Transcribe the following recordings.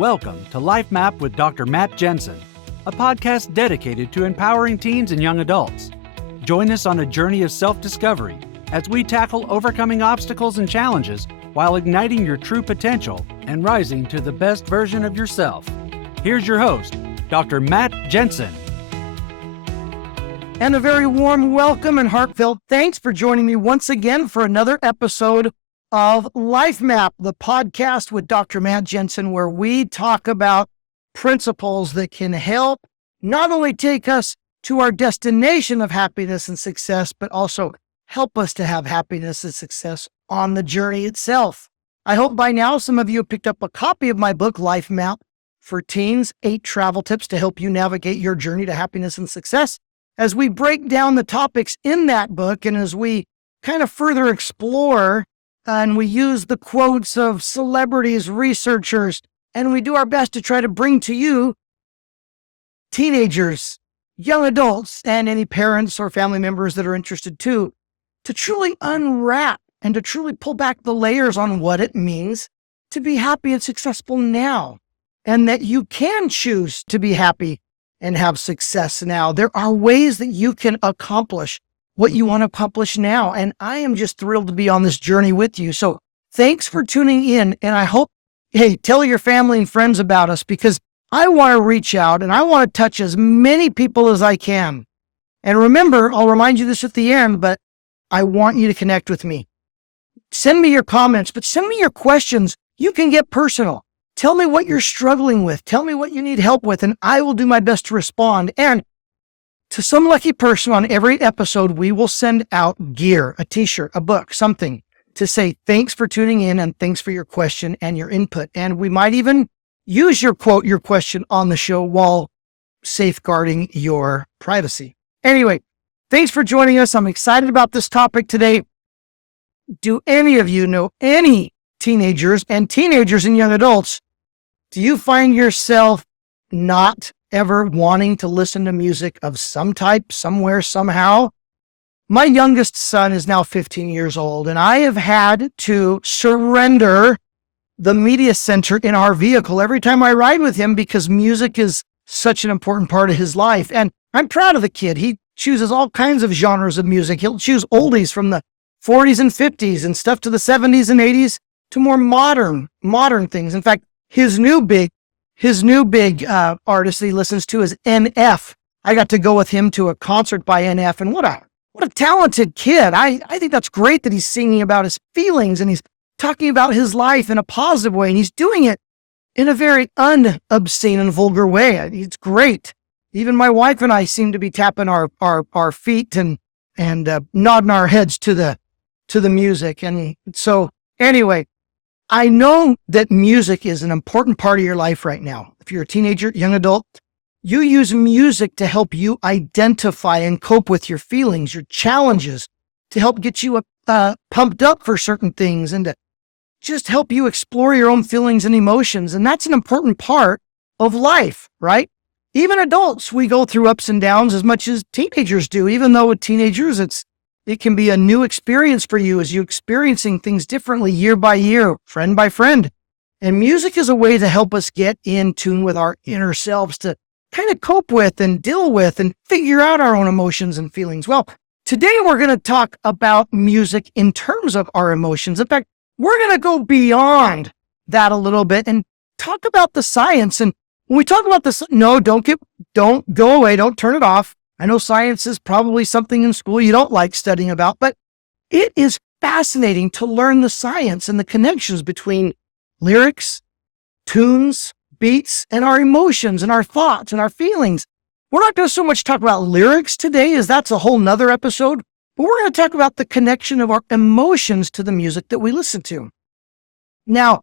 Welcome to Lifemap with Dr. Matt Jensen, a podcast dedicated to empowering teens and young adults. Join us on a journey of self-discovery as we tackle overcoming obstacles and challenges while igniting your true potential and rising to the best version of yourself. Here's your host, Dr. Matt Jensen. And a very warm welcome and heartfelt thanks for joining me once again for another episode of Lifemap, the podcast with Dr. Matt Jensen, where we talk about principles that can help not only take us to our destination of happiness and success, but also help us to have happiness and success on the journey itself. I hope by now some of you have picked up a copy of my book, Lifemap for Teens, 8 Travel Tips to help you navigate your journey to happiness and success. As we break down the topics in that book and as we kind of further explore and we use the quotes of celebrities, researchers, and we do our best to try to bring to you, teenagers, young adults, and any parents or family members that are interested too, to truly unwrap and to truly pull back the layers on what it means to be happy and successful now, and that you can choose to be happy and have success now. There are ways that you can accomplish what you want to accomplish now. And I am just thrilled to be on this journey with you. So thanks for tuning in. And I hope, tell your family and friends about us, because I want to reach out and I want to touch as many people as I can. And remember, I'll remind you this at the end, but I want you to connect with me. Send me your comments, but send me your questions. You can get personal. Tell me what you're struggling with. Tell me what you need help with, and I will do my best to respond. And to some lucky person on every episode, we will send out gear, a t-shirt, a book, something to say thanks for tuning in and thanks for your question and your input. And we might even use your quote, your question on the show while safeguarding your privacy. Anyway, thanks for joining us. I'm excited about this topic today. Do any of you know any teenagers and young adults? Do you find yourself not ever wanting to listen to music of some type, somewhere, somehow? My youngest son is now 15 years old, and I have had to surrender the media center in our vehicle every time I ride with him because music is such an important part of his life. And I'm proud of the kid. He chooses all kinds of genres of music. He'll choose oldies from the 40s and 50s and stuff to the 70s and 80s to more modern things. In fact, his new big artist that he listens to is NF. I got to go with him to a concert by NF, and what a talented kid. I think that's great that he's singing about his feelings and he's talking about his life in a positive way, and he's doing it in a very unobscene and vulgar way. It's great. Even my wife and I seem to be tapping our feet and nodding our heads to the music. And so anyway, I know that music is an important part of your life right now. If you're a teenager, young adult, you use music to help you identify and cope with your feelings, your challenges, to help get you pumped up for certain things and to just help you explore your own feelings and emotions. And that's an important part of life, right? Even adults, we go through ups and downs as much as teenagers do, even though with teenagers, it can be a new experience for you as you're experiencing things differently year by year, friend by friend. And music is a way to help us get in tune with our inner selves to kind of cope with and deal with and figure out our own emotions and feelings. Well, today we're going to talk about music in terms of our emotions. In fact, we're going to go beyond that a little bit and talk about the science. And when we talk about this, don't go away, don't turn it off. I know science is probably something in school you don't like studying about, but it is fascinating to learn the science and the connections between lyrics, tunes, beats, and our emotions and our thoughts and our feelings. We're not going to so much talk about lyrics today, as that's a whole nother episode, but we're going to talk about the connection of our emotions to the music that we listen to. Now,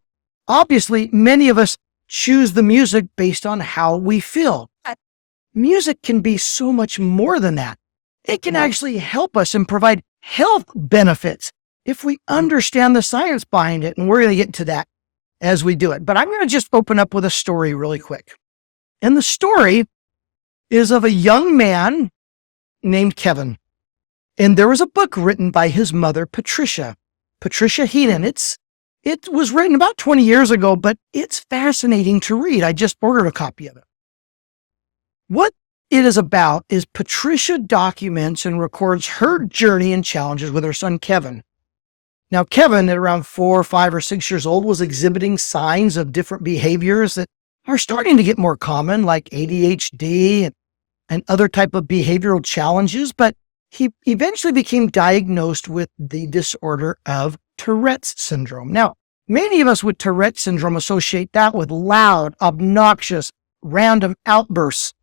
obviously, many of us choose the music based on how we feel. Music can be so much more than that. It can actually help us and provide health benefits if we understand the science behind it. And we're going to get into that as we do it. But I'm going to just open up with a story really quick. And the story is of a young man named Kevin. And there was a book written by his mother, Patricia Heaton. It's It was written about 20 years ago, but it's fascinating to read. I just ordered a copy of it. What it is about is Patricia documents and records her journey and challenges with her son, Kevin. Now, Kevin, at around 4, 5, or 6 years old, was exhibiting signs of different behaviors that are starting to get more common, like ADHD and other type of behavioral challenges, but he eventually became diagnosed with the disorder of Tourette's syndrome. Now, many of us with Tourette's syndrome associate that with loud, obnoxious, random outbursts.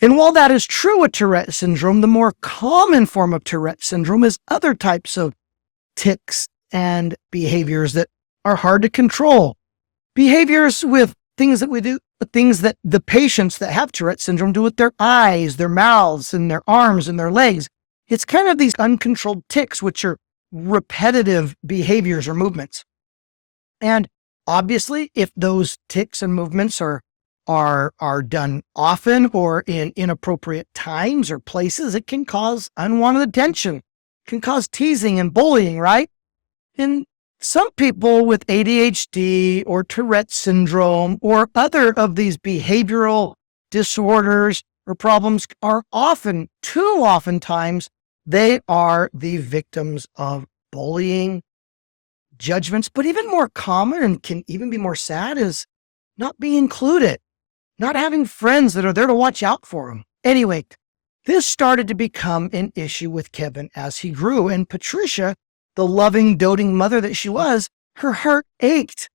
And while that is true with Tourette's syndrome, the more common form of Tourette's syndrome is other types of tics and behaviors that are hard to control. Behaviors with things that we do, things that the patients that have Tourette's syndrome do with their eyes, their mouths, and their arms and their legs. It's kind of these uncontrolled tics, which are repetitive behaviors or movements. And obviously, if those tics and movements are done often or in inappropriate times or places, it can cause unwanted attention, can cause teasing and bullying, right? And some people with ADHD or Tourette's syndrome or other of these behavioral disorders or problems are often, too oftentimes, they are the victims of bullying, judgments, but even more common and can even be more sad is not being included, not having friends that are there to watch out for them. Anyway, this started to become an issue with Kevin as he grew, and Patricia, the loving, doting mother that she was, her heart ached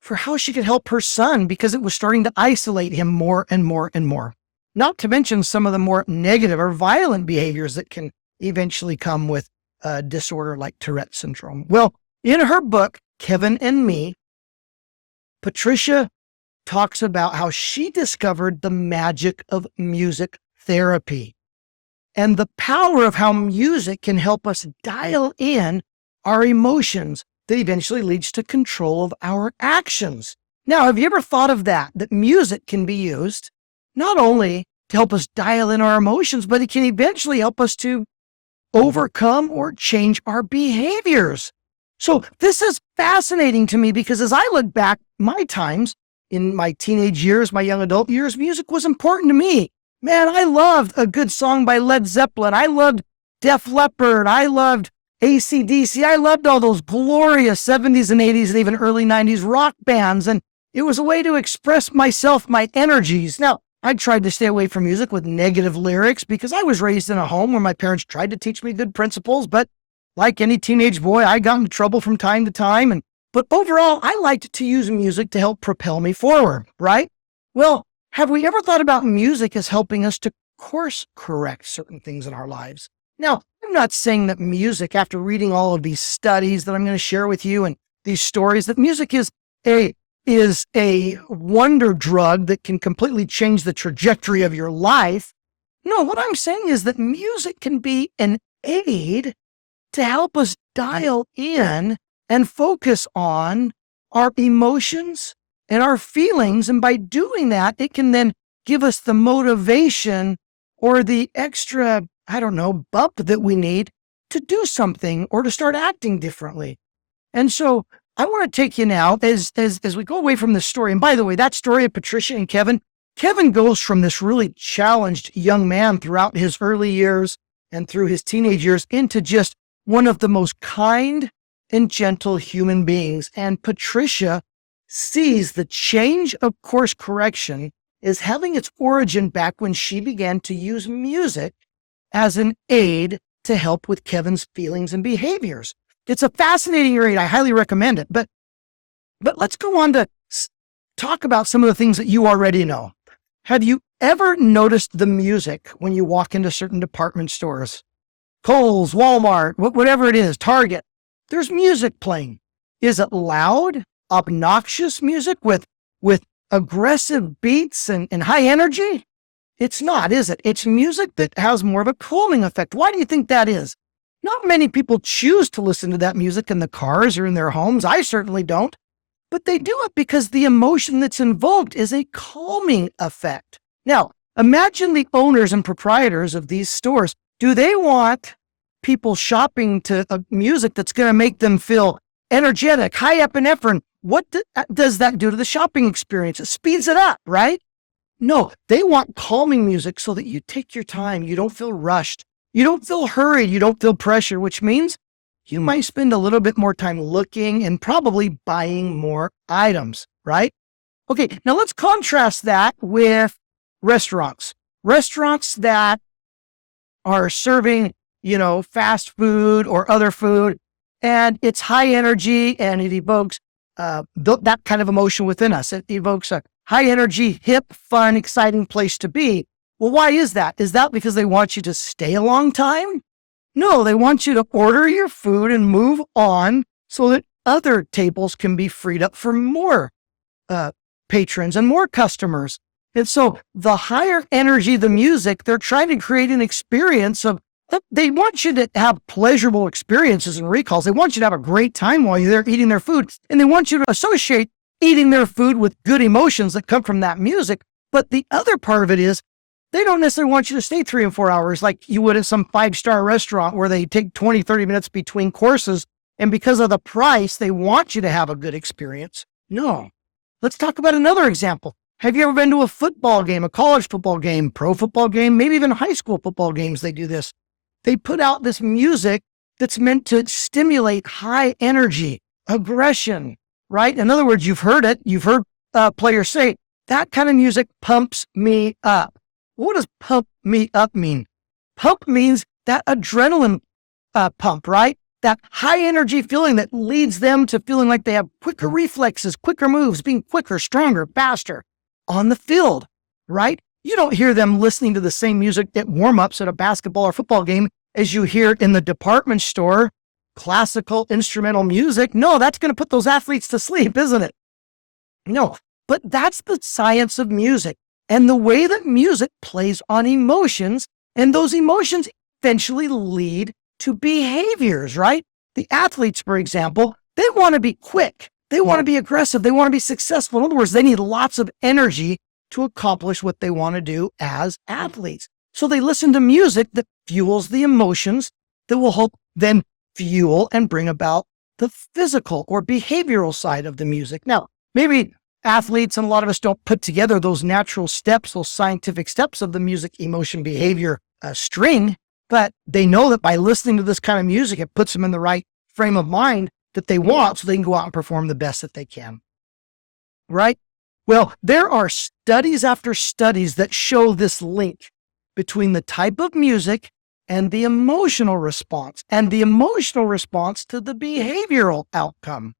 for how she could help her son because it was starting to isolate him more and more and more. Not to mention some of the more negative or violent behaviors that can eventually come with a disorder like Tourette's syndrome. Well, in her book, Kevin and Me, Patricia talks about how she discovered the magic of music therapy and the power of how music can help us dial in our emotions that eventually leads to control of our actions. Now, have you ever thought of that music can be used not only to help us dial in our emotions, but it can eventually help us to overcome or change our behaviors? So this is fascinating to me because as I look back my times in my teenage years, my young adult years, music was important to me. Man, I loved a good song by Led Zeppelin. I loved Def Leppard. I loved AC/DC. I loved all those glorious 70s and 80s and even early 90s rock bands. And it was a way to express myself, my energies. Now, I tried to stay away from music with negative lyrics because I was raised in a home where my parents tried to teach me good principles. But like any teenage boy, I got into trouble from time to time. But overall, I liked to use music to help propel me forward, right? Well, have we ever thought about music as helping us to course correct certain things in our lives? Now, I'm not saying that music, after reading all of these studies that I'm going to share with you and these stories, that music is a wonder drug that can completely change the trajectory of your life. No, what I'm saying is that music can be an aid to help us dial in and focus on our emotions and our feelings. And by doing that, it can then give us the motivation or the extra, bump that we need to do something or to start acting differently. And so I want to take you now as we go away from this story. And by the way, that story of Patricia and Kevin goes from this really challenged young man throughout his early years and through his teenage years into just one of the most kind and gentle human beings. And Patricia sees the change of course correction is having its origin back when she began to use music as an aid to help with Kevin's feelings and behaviors. It's a fascinating read. I highly recommend it. But let's go on to talk about some of the things that you already know. Have you ever noticed the music when you walk into certain department stores? Kohl's, Walmart, whatever it is, Target. There's music playing. Is it loud, obnoxious music with aggressive beats and high energy? It's not, is it? It's music that has more of a calming effect. Why do you think that is? Not many people choose to listen to that music in the cars or in their homes. I certainly don't. But they do it because the emotion that's involved is a calming effect. Now, imagine the owners and proprietors of these stores. Do they want people shopping to music that's going to make them feel energetic, high epinephrine. What does that do to the shopping experience? It speeds it up, right? No, they want calming music so that you take your time. You don't feel rushed. You don't feel hurried. You don't feel pressure, which means you might spend a little bit more time looking and probably buying more items, right? Okay, now let's contrast that with restaurants. Restaurants that are serving, fast food or other food, and it's high energy and it evokes that kind of emotion within us. It evokes a high energy, hip, fun, exciting place to be. Well, why is that? Is that because they want you to stay a long time? No, they want you to order your food and move on so that other tables can be freed up for more patrons and more customers. And so the higher energy the music, they're trying to create an experience of, they want you to have pleasurable experiences and recalls. They want you to have a great time while you're there eating their food. And they want you to associate eating their food with good emotions that come from that music. But the other part of it is, they don't necessarily want you to stay 3 and 4 hours like you would at some 5-star restaurant where they take 20, 30 minutes between courses. And because of the price, they want you to have a good experience. No. Let's talk about another example. Have you ever been to a football game, a college football game, pro football game, maybe even high school football games? They do this. They put out this music that's meant to stimulate high energy, aggression, right? In other words, you've heard it. You've heard players say, that kind of music pumps me up. What does pump me up mean? Pump means that adrenaline pump, right? That high energy feeling that leads them to feeling like they have quicker reflexes, quicker moves, being quicker, stronger, faster on the field, right? You don't hear them listening to the same music at warm-ups at a basketball or football game as you hear in the department store, classical instrumental music. No, that's going to put those athletes to sleep, isn't it? No, but that's the science of music and the way that music plays on emotions, and those emotions eventually lead to behaviors, right? The athletes, for example, they want to be quick. They want to be aggressive. They want to be successful. In other words, they need lots of energy to accomplish what they want to do as athletes. So they listen to music that fuels the emotions that will help then fuel and bring about the physical or behavioral side of the music. Now, maybe athletes and a lot of us don't put together those natural steps, those scientific steps of the music, emotion, behavior string, but they know that by listening to this kind of music, it puts them in the right frame of mind that they want so they can go out and perform the best that they can, right? Well, there are studies after studies that show this link between the type of music and the emotional response to the behavioral outcome.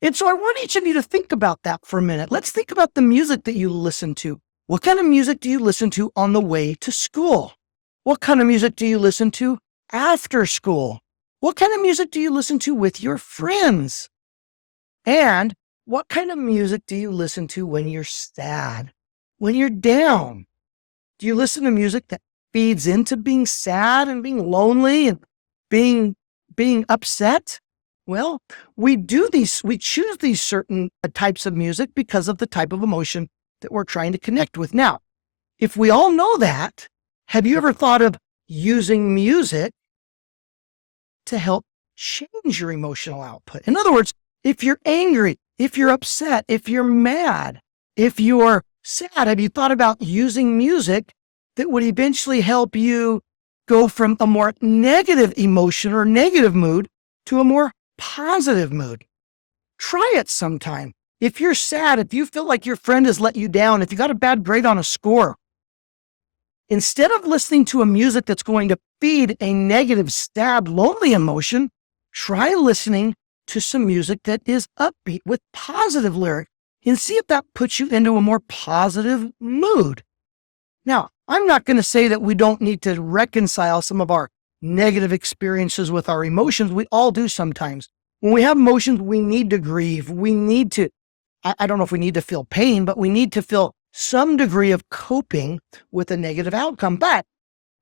And so I want each of you to think about that for a minute. Let's think about the music that you listen to. What kind of music do you listen to on the way to school? What kind of music do you listen to after school? What kind of music do you listen to with your friends? And what kind of music do you listen to when you're sad, when you're down? Do you listen to music that feeds into being sad and being lonely and being upset? Well, we choose these certain types of music because of the type of emotion that we're trying to connect with. Now, if we all know that, have you ever thought of using music to help change your emotional output? In other words, if you're angry, if you're upset, if you're mad, if you're sad, have you thought about using music that would eventually help you go from a more negative emotion or negative mood to a more positive mood? Try it sometime. If you're sad, if you feel like your friend has let you down, if you got a bad grade on a score, instead of listening to a music that's going to feed a negative, sad, lonely emotion, try listening to some music that is upbeat with positive lyrics and see if that puts you into a more positive mood. Now, I'm not going to say that we don't need to reconcile some of our negative experiences with our emotions. We all do sometimes. When we have emotions, we need to grieve. We need to, I don't know if we need to feel pain, but we need to feel some degree of coping with a negative outcome. But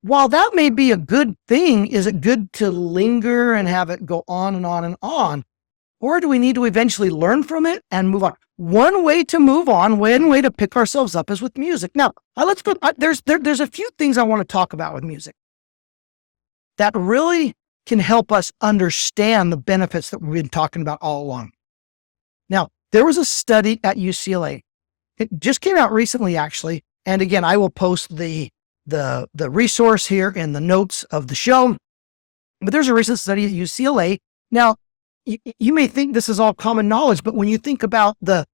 while that may be a good thing, is it good to linger and have it go on and on and on? Or do we need to eventually learn from it and move on? One way to move on, one way to pick ourselves up is with music. Now, let's go. There's a few things I want to talk about with music that really can help us understand the benefits that we've been talking about all along. Now, there was a study at UCLA. It just came out recently, actually. And again, I will post the resource here in the notes of the show. But there's a recent study at UCLA. Now, you may think this is all common knowledge, but when you think about the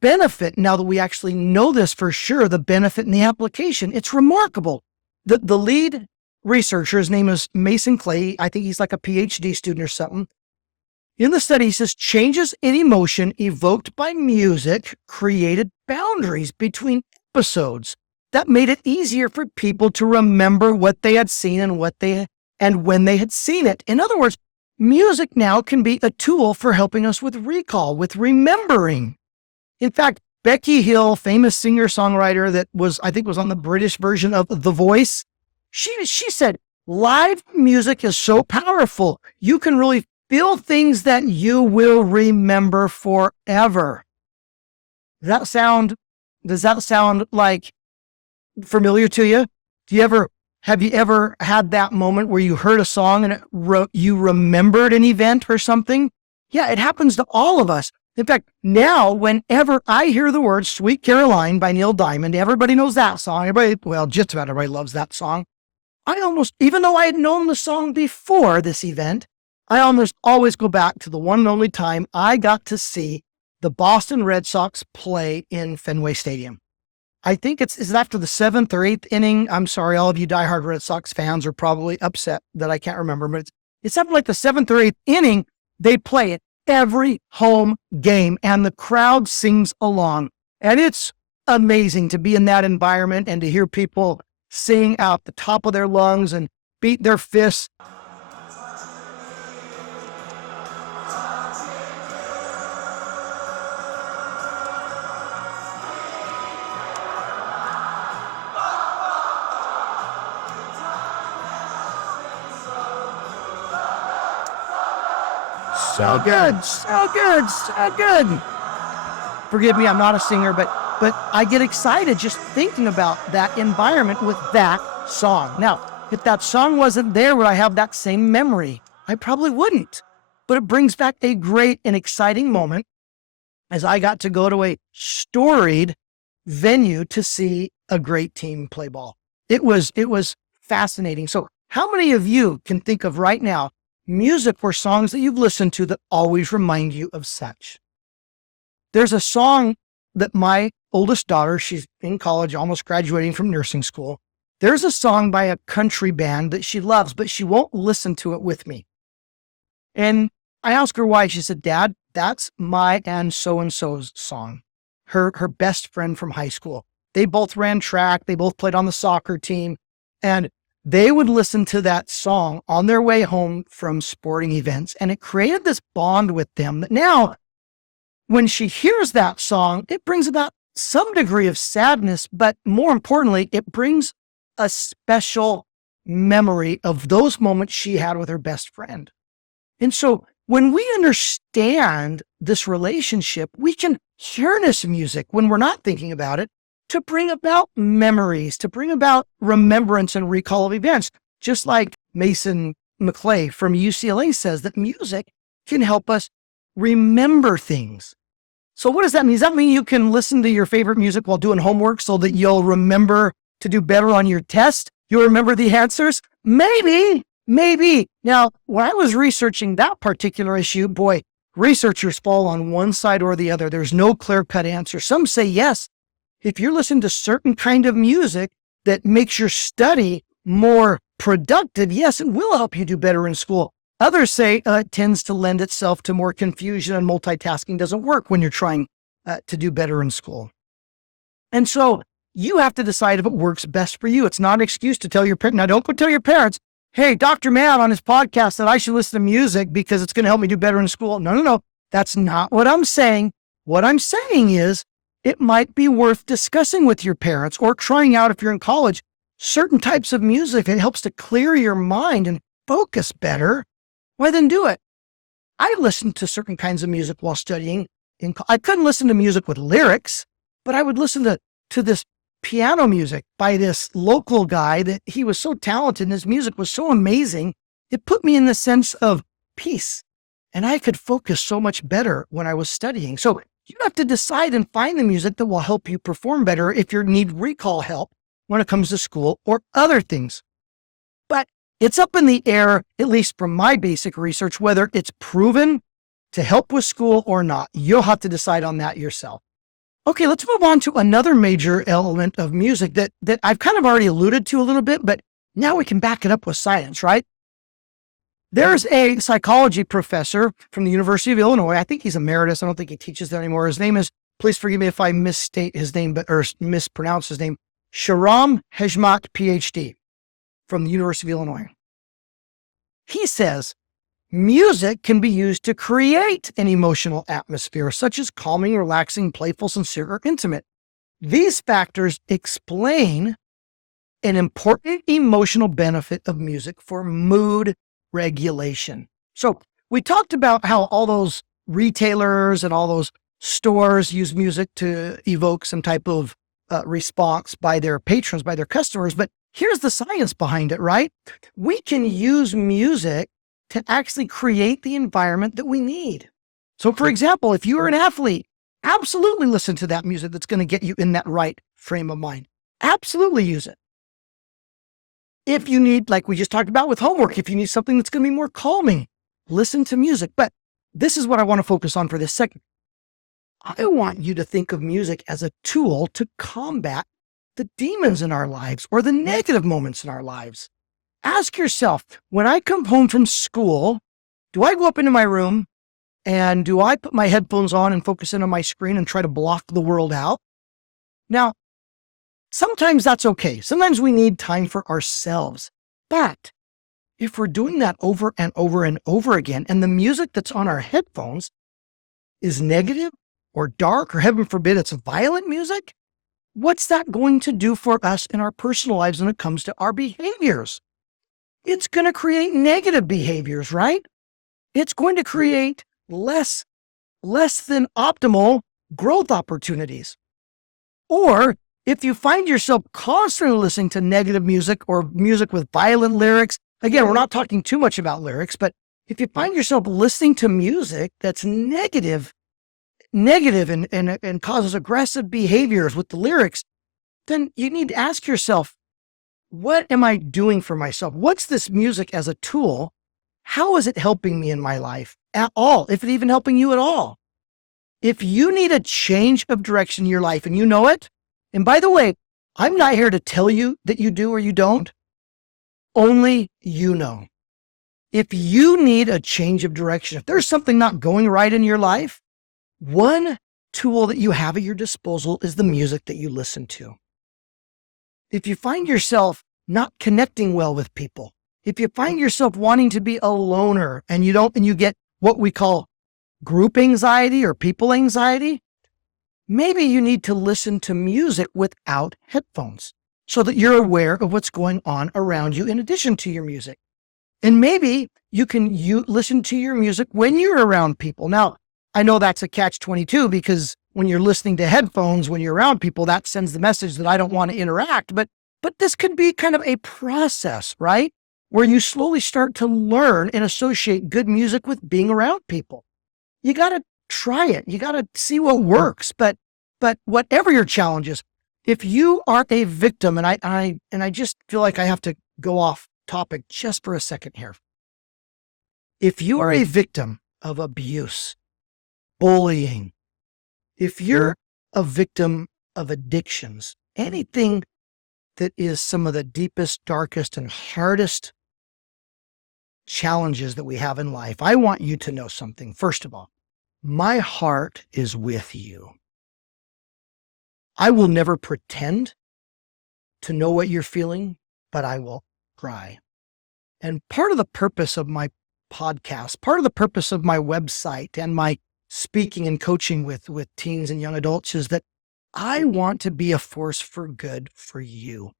benefit, now that we actually know this for sure, the benefit and the application, it's remarkable. The lead researcher, his name is Mason Clay. I think he's like a PhD student or something. In the study, he says changes in emotion evoked by music created boundaries between episodes that made it easier for people to remember what they had seen and when they had seen it. In other words, music now can be a tool for helping us with recall, with remembering. In fact, Becky Hill, famous singer-songwriter that was on the British version of The Voice, she said, live music is so powerful. You can really feel things that you will remember forever. Does that sound like familiar to you? Have you ever had that moment where you heard a song and you remembered an event or something? Yeah, it happens to all of us. In fact, now whenever I hear the words Sweet Caroline by Neil Diamond, everybody knows that song. Just about everybody loves that song. Even though I had known the song before this event, I almost always go back to the one and only time I got to see the Boston Red Sox play in Fenway Stadium. I think is it after the 7th or 8th inning? I'm sorry, all of you diehard Red Sox fans are probably upset that I can't remember, but it's something like the 7th or 8th inning. They play it every home game, and the crowd sings along. And it's amazing to be in that environment and to hear people sing out the top of their lungs and beat their fists. So good, so good, so good. Forgive me, I'm not a singer, but I get excited just thinking about that environment with that song. Now, if that song wasn't there, would I have that same memory? I probably wouldn't. But it brings back a great and exciting moment as I got to go to a storied venue to see a great team play ball. It was fascinating. So how many of you can think of right now music or songs that you've listened to that always remind you of such? There's a song that my oldest daughter, she's in college, almost graduating from nursing school. There's a song by a country band that she loves, but she won't listen to it with me. And I asked her why. She said, Dad, that's my and so-and-so's song. Her best friend from high school. They both ran track. They both played on the soccer team. And they would listen to that song on their way home from sporting events. And it created this bond with them that now, when she hears that song, it brings about some degree of sadness, but more importantly, it brings a special memory of those moments she had with her best friend. And so when we understand this relationship, we can harness music when we're not thinking about it to bring about memories, to bring about remembrance and recall of events. Just like Mason McClay from UCLA says that music can help us remember things. So what does that mean? Does that mean you can listen to your favorite music while doing homework so that you'll remember to do better on your test? You'll remember the answers? Maybe. Now, when I was researching that particular issue, boy, researchers fall on one side or the other. There's no clear-cut answer. Some say yes. If you're listening to certain kind of music that makes your study more productive, yes, it will help you do better in school. Others say it tends to lend itself to more confusion and multitasking doesn't work when you're trying to do better in school. And so you have to decide if it works best for you. It's not an excuse to tell your parents. Now, don't go tell your parents, hey, Dr. Matt on his podcast said I should listen to music because it's going to help me do better in school. No. That's not what I'm saying. What I'm saying is it might be worth discussing with your parents or trying out if you're in college, certain types of music. It helps to clear your mind and focus better. Why then do it? I listened to certain kinds of music while studying. I couldn't listen to music with lyrics, but I would listen to this piano music by this local guy that he was so talented and his music was so amazing. It put me in the sense of peace, and I could focus so much better when I was studying. So you have to decide and find the music that will help you perform better if you need recall help when it comes to school or other things. But it's up in the air, at least from my basic research, whether it's proven to help with school or not. You'll have to decide on that yourself. Okay, let's move on to another major element of music that I've kind of already alluded to a little bit, but now we can back it up with science, right? There's a psychology professor from the University of Illinois. I think he's emeritus. I don't think he teaches there anymore. His name is, please forgive me if I misstate his name, or mispronounce his name, Shahram Heshmat, PhD, from the University of Illinois. He says, music can be used to create an emotional atmosphere, such as calming, relaxing, playful, sincere, or intimate. These factors explain an important emotional benefit of music for mood regulation. So we talked about how all those retailers and all those stores use music to evoke some type of response by their patrons, by their customers. But here's the science behind it, right? We can use music to actually create the environment that we need. So for example, if you're an athlete, absolutely listen to that music that's going to get you in that right frame of mind. Absolutely use it. If you need, like we just talked about with homework, if you need something that's going to be more calming, listen to music. But this is what I want to focus on for this second. I want you to think of music as a tool to combat the demons in our lives or the negative moments in our lives. Ask yourself, when I come home from school, do I go up into my room and do I put my headphones on and focus in on my screen and try to block the world out? Now, sometimes that's okay. Sometimes we need time for ourselves. But if we're doing that over and over and over again, and the music that's on our headphones is negative or dark, or heaven forbid, it's violent music, what's that going to do for us in our personal lives when it comes to our behaviors? It's going to create negative behaviors, right? It's going to create less than optimal growth opportunities. Or if you find yourself constantly listening to negative music or music with violent lyrics, again, we're not talking too much about lyrics, but if you find yourself listening to music that's negative and causes aggressive behaviors with the lyrics, then you need to ask yourself, what am I doing for myself? What's this music as a tool? How is it helping me in my life at all? If it's even helping you at all? If you need a change of direction in your life and you know it, and by the way, I'm not here to tell you that you do or you don't. Only you know. If you need a change of direction, if there's something not going right in your life, one tool that you have at your disposal is the music that you listen to. If you find yourself not connecting well with people, if you find yourself wanting to be a loner and you get what we call group anxiety or people anxiety, maybe you need to listen to music without headphones so that you're aware of what's going on around you in addition to your music. And maybe you can listen to your music when you're around people. Now, I know that's a catch-22 because when you're listening to headphones, when you're around people, that sends the message that I don't want to interact. But this could be kind of a process, right? Where you slowly start to learn and associate good music with being around people. You got to try it. You got to see what works. But whatever your challenge is, if you are a victim, and I just feel like I have to go off topic just for a second here. If you are a victim of abuse, bullying, if you're a victim of addictions, anything that is some of the deepest, darkest, and hardest challenges that we have in life, I want you to know something. First of all, my heart is with you. I will never pretend to know what you're feeling, but I will cry. And part of the purpose of my podcast, part of the purpose of my website and my speaking and coaching with teens and young adults is that I want to be a force for good for you.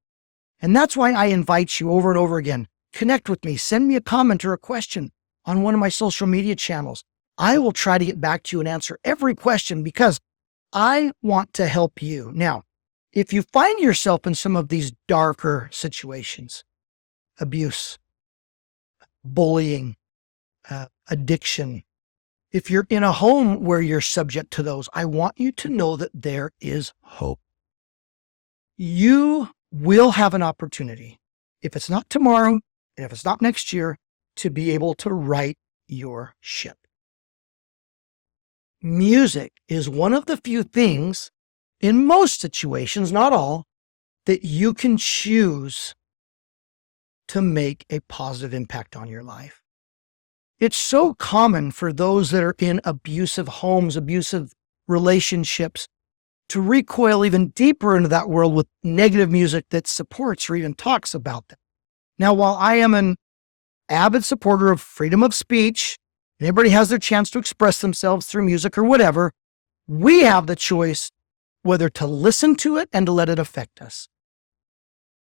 And that's why I invite you over and over again, connect with me, send me a comment or a question on one of my social media channels. I will try to get back to you and answer every question because I want to help you. Now, if you find yourself in some of these darker situations, abuse, bullying, addiction, if you're in a home where you're subject to those, I want you to know that there is hope. You will have an opportunity, if it's not tomorrow, and if it's not next year, to be able to right your ship. Music is one of the few things, in most situations, not all, that you can choose to make a positive impact on your life. It's so common for those that are in abusive homes, abusive relationships, to recoil even deeper into that world with negative music that supports or even talks about them. Now, while I am an avid supporter of freedom of speech, and everybody has their chance to express themselves through music or whatever, we have the choice whether to listen to it and to let it affect us.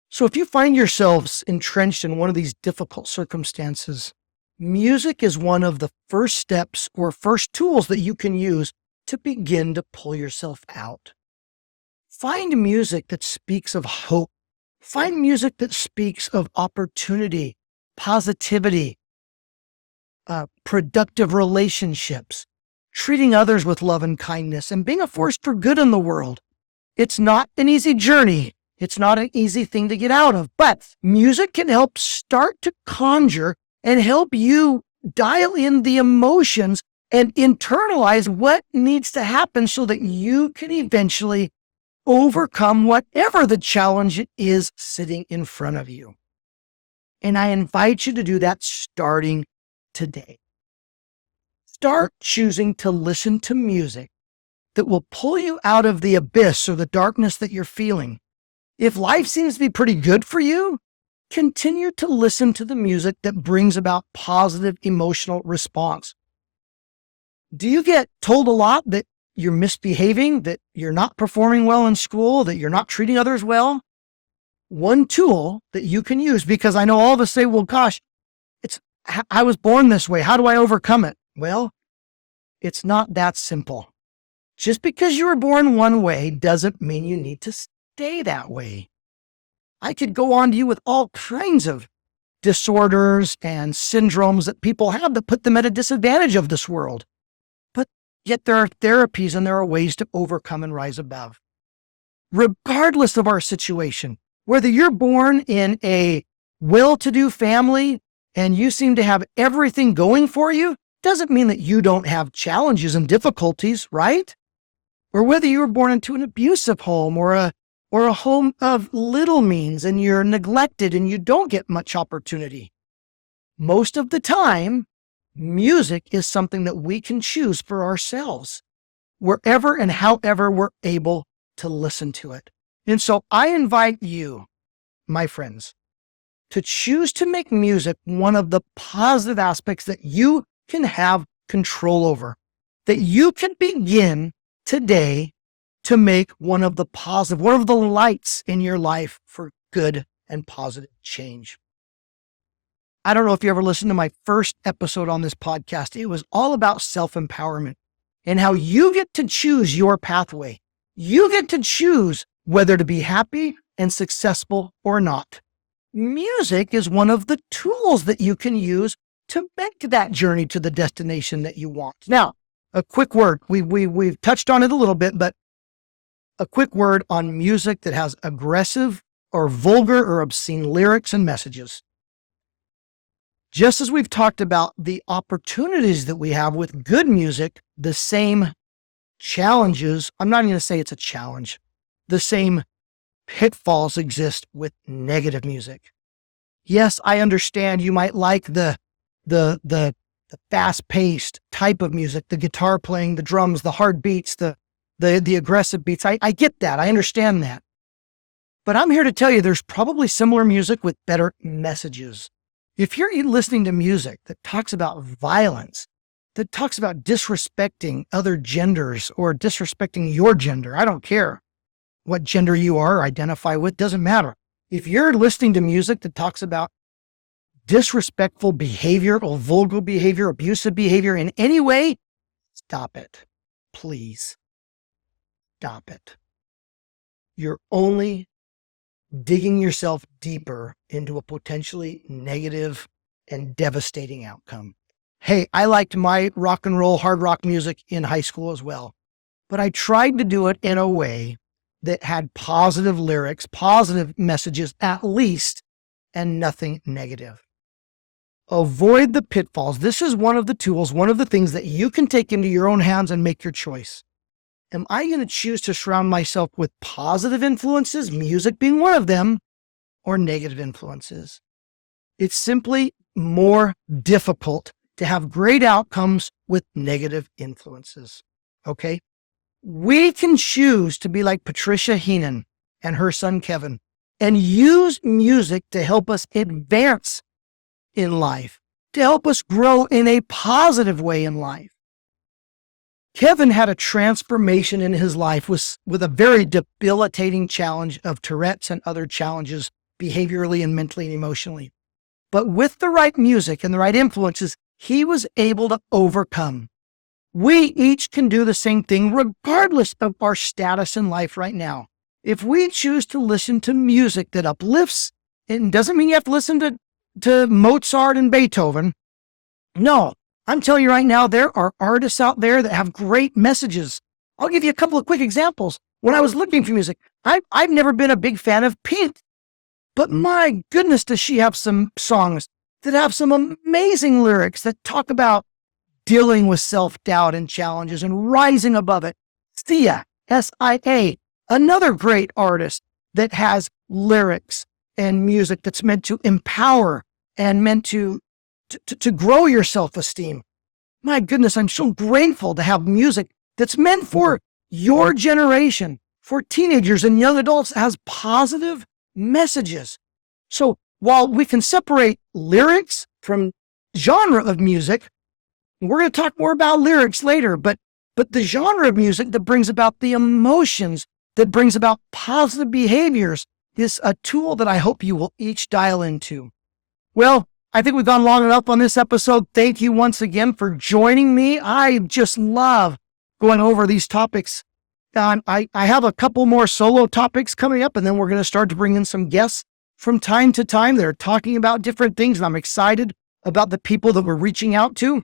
So if you find yourselves entrenched in one of these difficult circumstances, music is one of the first steps or first tools that you can use to begin to pull yourself out. Find music that speaks of hope. Find music that speaks of opportunity, positivity, productive relationships, treating others with love and kindness, and being a force for good in the world. It's not an easy journey. It's not an easy thing to get out of, but music can help start to conjure and help you dial in the emotions and internalize what needs to happen so that you can eventually overcome whatever the challenge is sitting in front of you. And I invite you to do that starting today. Start choosing to listen to music that will pull you out of the abyss or the darkness that you're feeling. If life seems to be pretty good for you, continue to listen to the music that brings about positive emotional response. Do you get told a lot that you're misbehaving, that you're not performing well in school, that you're not treating others well? One tool that you can use, because I know all of us say, well, gosh, I was born this way. How do I overcome it? Well, it's not that simple. Just because you were born one way doesn't mean you need to stay that way. I could go on to you with all kinds of disorders and syndromes that people have that put them at a disadvantage of this world. But yet there are therapies and there are ways to overcome and rise above. Regardless of our situation, whether you're born in a well-to-do family and you seem to have everything going for you, doesn't mean that you don't have challenges and difficulties, right? Or whether you were born into an abusive home or a home of little means and you're neglected and you don't get much opportunity. Most of the time, music is something that we can choose for ourselves, wherever and however we're able to listen to it. And so I invite you, my friends, to choose to make music one of the positive aspects that you can have control over, that you can begin today to make one of the lights in your life for good and positive change. I don't know if you ever listened to my first episode on this podcast. It was all about self-empowerment and how you get to choose your pathway. You get to choose whether to be happy and successful or not. Music is one of the tools that you can use to make that journey to the destination that you want. Now, a quick word. We've touched on it a little bit, but a quick word on music that has aggressive or vulgar or obscene lyrics and messages. Just as we've talked about the opportunities that we have with good music, the same challenges, I'm not even going to say it's a challenge, the same pitfalls exist with negative music. Yes, I understand you might like the fast-paced type of music, the guitar playing, the drums, the hard beats, the aggressive beats. I get that. I understand that. But I'm here to tell you there's probably similar music with better messages. If you're listening to music that talks about violence, that talks about disrespecting other genders or disrespecting your gender, I don't care what gender you are or identify with, doesn't matter. If you're listening to music that talks about disrespectful behavior or vulgar behavior, abusive behavior in any way, stop it. Please stop it. You're only digging yourself deeper into a potentially negative and devastating outcome. Hey, I liked my rock and roll, hard rock music in high school as well, but I tried to do it in a way that had positive lyrics, positive messages at least, and nothing negative. Avoid the pitfalls. This is one of the tools, one of the things that you can take into your own hands and make your choice. Am I going to choose to surround myself with positive influences, music being one of them, or negative influences? It's simply more difficult to have great outcomes with negative influences. Okay? We can choose to be like Patricia Heenan and her son Kevin and use music to help us advance in life, to help us grow in a positive way in life. Kevin had a transformation in his life with a very debilitating challenge of Tourette's and other challenges behaviorally and mentally and emotionally. But with the right music and the right influences, he was able to overcome. We each can do the same thing regardless of our status in life right now. If we choose to listen to music that uplifts, it doesn't mean you have to listen to Mozart and Beethoven. No, I'm telling you right now, there are artists out there that have great messages. I'll give you a couple of quick examples. When I was looking for music, I've never been a big fan of Pink, but my goodness, does she have some songs that have some amazing lyrics that talk about dealing with self-doubt and challenges and rising above it. Sia, S-I-A, another great artist that has lyrics and music that's meant to empower and meant to grow your self-esteem. My goodness, I'm so grateful to have music that's meant for your generation, for teenagers and young adults, has positive messages. So while we can separate lyrics from genre of music, we're going to talk more about lyrics later, but the genre of music that brings about the emotions, that brings about positive behaviors, is a tool that I hope you will each dial into. Well, I think we've gone long enough on this episode. Thank you once again for joining me. I just love going over these topics. I have a couple more solo topics coming up, and then we're going to start to bring in some guests from time to time. They're talking about different things, and I'm excited about the people that we're reaching out to.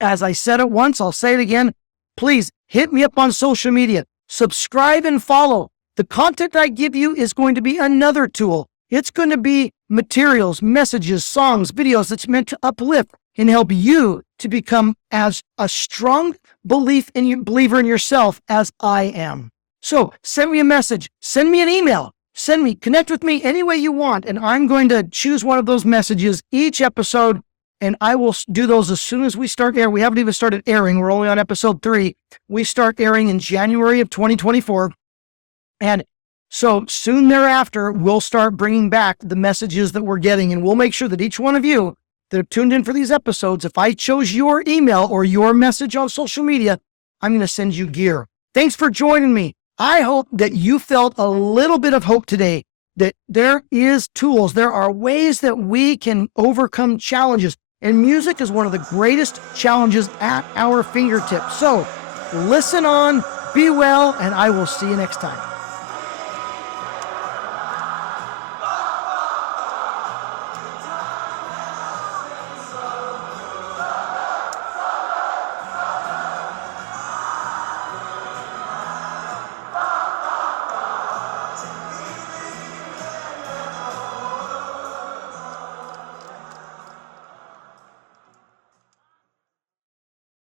As I said it once, I'll say it again. Please hit me up on social media. Subscribe and follow. The content I give you is going to be another tool. It's going to be materials, messages, songs, videos that's meant to uplift and help you to become as a strong believer in yourself as I am. So send me a message, send me an email, connect with me any way you want, and I'm going to choose one of those messages each episode, and I will do those as soon as we start airing. We haven't even started airing. We're only on episode 3. We start airing in January of 2024. And so soon thereafter, we'll start bringing back the messages that we're getting, and we'll make sure that each one of you that have tuned in for these episodes, if I chose your email or your message on social media, I'm going to send you gear. Thanks for joining me. I hope that you felt a little bit of hope today, that there is tools, there are ways that we can overcome challenges. And music is one of the greatest challenges at our fingertips. So listen on, be well, and I will see you next time.